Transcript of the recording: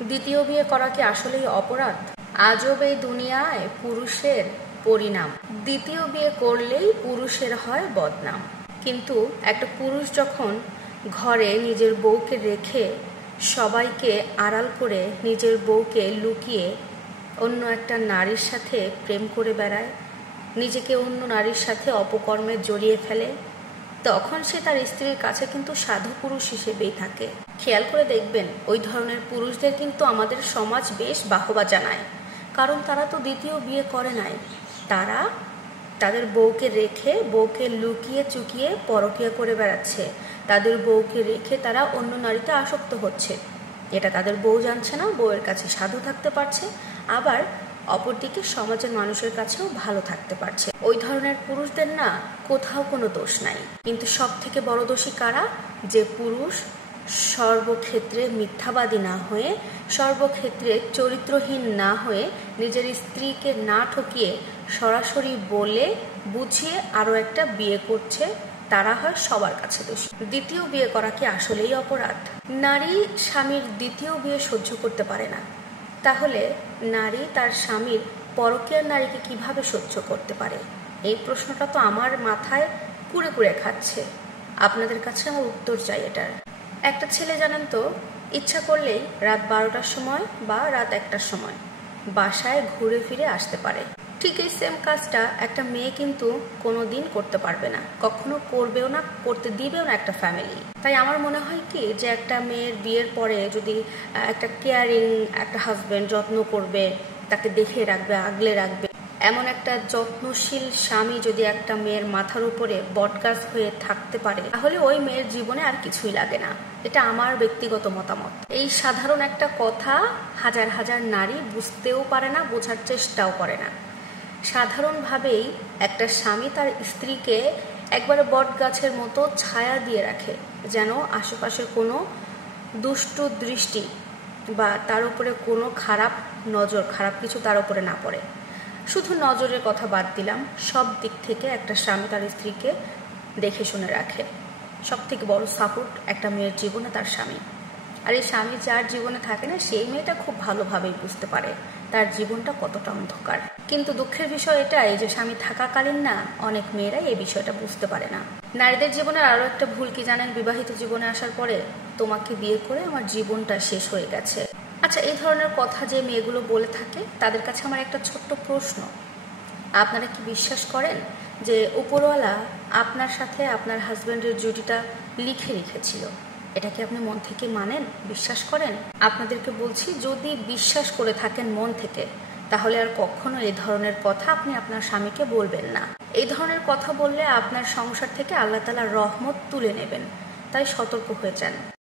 দ্বিতীয় বিয়ে করা কি আসলেই অপরাধ? আজব এই দুনিয়ায় পুরুষের পরিণাম। দ্বিতীয় বিয়ে করলেই পুরুষের হয় বদনাম। কিন্তু একটা পুরুষ যখন ঘরে নিজের বউকে রেখে সবাইকে আড়াল করে নিজের বউকে লুকিয়ে অন্য একটা নারীর সাথে প্রেম করে বেড়ায়, নিজেকে অন্য নারীর সাথে অপকর্মে জড়িয়ে ফেলে, তখন সে তার স্ত্রীর কাছে কিন্তু সাধু পুরুষ হিসেবেই থাকে। খেয়াল করে দেখবেন, ওই ধরনের পুরুষদের কিন্তু আমাদের সমাজ বেশ বাহবা জানায়, কারণ তারা তো দ্বিতীয় বিয়ে করে নাই। তারা তাদের বউকে রেখে, বউকে লুকিয়ে চুকিয়ে পরকীয়া করে বেড়াচ্ছে, তাদের বউকে রেখে তারা অন্য নারীতে আসক্ত হচ্ছে। এটা তাদের বউ জানছে না, বউয়ের কাছে সাধু থাকতে পারছে, আবার অপরদিকে সমাজের মানুষের কাছেও ভালো থাকতে পারছে। ওই ধরনের পুরুষদের না কোথাও কোনো দোষ নাই, কিন্তু সব থেকে বড় দোষী কারা? যে পুরুষ সর্বক্ষেত্রে মিথ্যাবাদী না হয়ে, সর্বক্ষেত্রে চরিত্রহীন না হয়ে, নিজের স্ত্রীকে না ঠকিয়ে সরাসরি বলে বুঝিয়ে আরো একটা বিয়ে করছে, তারা হয় সবার কাছে দোষী। দ্বিতীয় বিয়ে করা কি আসলেই অপরাধ? নারী স্বামীর দ্বিতীয় বিয়ে সহ্য করতে পারে না, তাহলে নারী তার স্বামীর পরকীয়ার নারীকে কিভাবে সহ্য করতে পারে? এই প্রশ্নটা তো আমার মাথায় কুড়ে কুড়ে খাচ্ছে। আপনাদের কাছে আমার উত্তর চাই এটার। একটা ছেলে জানেন তো, ইচ্ছা করলেই রাত 12টার সময় বা রাত 1টার সময় বাসায় ঘুরে ফিরে আসতে পারে। ঠিক এই সেম কাজটা একটা মেয়ে কিন্তু কোনোদিন করতে পারবে না, কখনো করবেও না, করতে দিবেও না একটা ফ্যামিলি। তাই আমার মনে হয় কি, যে একটা মেয়ের বিয়ের পরে যদি একটা কেয়ারিং একটা হাজবেন্ড যত্ন করবে, তাকে দেখে রাখবে, আগলে রাখবে, এমন একটা যত্নশীল স্বামী যদি একটা মেয়ের মাথার উপরে বটগাছ হয়ে থাকতে পারে, তাহলে ওই মেয়ের জীবনে আর কিছুই লাগে না। এটা আমার ব্যক্তিগত মতামত। এই সাধারণ একটা কথা হাজার হাজার নারী বুঝতেও পারে না, বোঝার চেষ্টাও করে না। সাধারণভাবেই একটা স্বামী তার স্ত্রীকে একবারে বট গাছের মতো ছায়া দিয়ে রাখে, যেন আশেপাশের কোনো দুষ্ট দৃষ্টি বা তার উপরে কোনো খারাপ নজর, খারাপ কিছু তার উপরে না পড়ে। শুধু নজরের কথা বাদ দিলাম, সব দিক থেকে একটা স্বামী তার স্ত্রীকে দেখে শুনে রাখে। সব থেকে বড় সাপোর্ট একটা মেয়ের জীবনে তার স্বামী। আর এই স্বামী যার জীবনে থাকে না, সেই মেয়েটা খুব ভালোভাবেই বুঝতে পারে তার জীবনটা কতটা অন্ধকার। কিন্তু দুঃখের বিষয় এটাই যে স্বামী থাকাকালীন না অনেক মেয়েরাই এই বিষয়টা বুঝতে পারে না। নারীদের জীবনের আরো একটা ভুল কি জানেন? বিবাহিত জীবনে আসার পরে তোমাকে বিয়ে করে আমার জীবনটা শেষ হয়ে গেছে। আচ্ছা, এই ধরনের কথা যে মেয়েগুলো বলে থাকে, তাদের কাছে আমার একটা ছোট্ট প্রশ্ন, আপনারা কি বিশ্বাস করেন যে উপরওয়ালা আপনার সাথে আপনার হাজবেন্ডের জুটিটা লিখে রেখেছিল? এটা কি আপনি মন থেকে মানেন, বিশ্বাস করেন? আপনাদেরকে বলছি, যদি বিশ্বাস করে থাকেন মন থেকে, তাহলে আর কখনো এই ধরনের কথা আপনি আপনার স্বামীকে বলবেন না। এই ধরনের কথা বললে আপনার সংসার থেকে আল্লাহ তাআলা রহমত তুলে নেবেন, তাই সতর্ক হয়ে যান।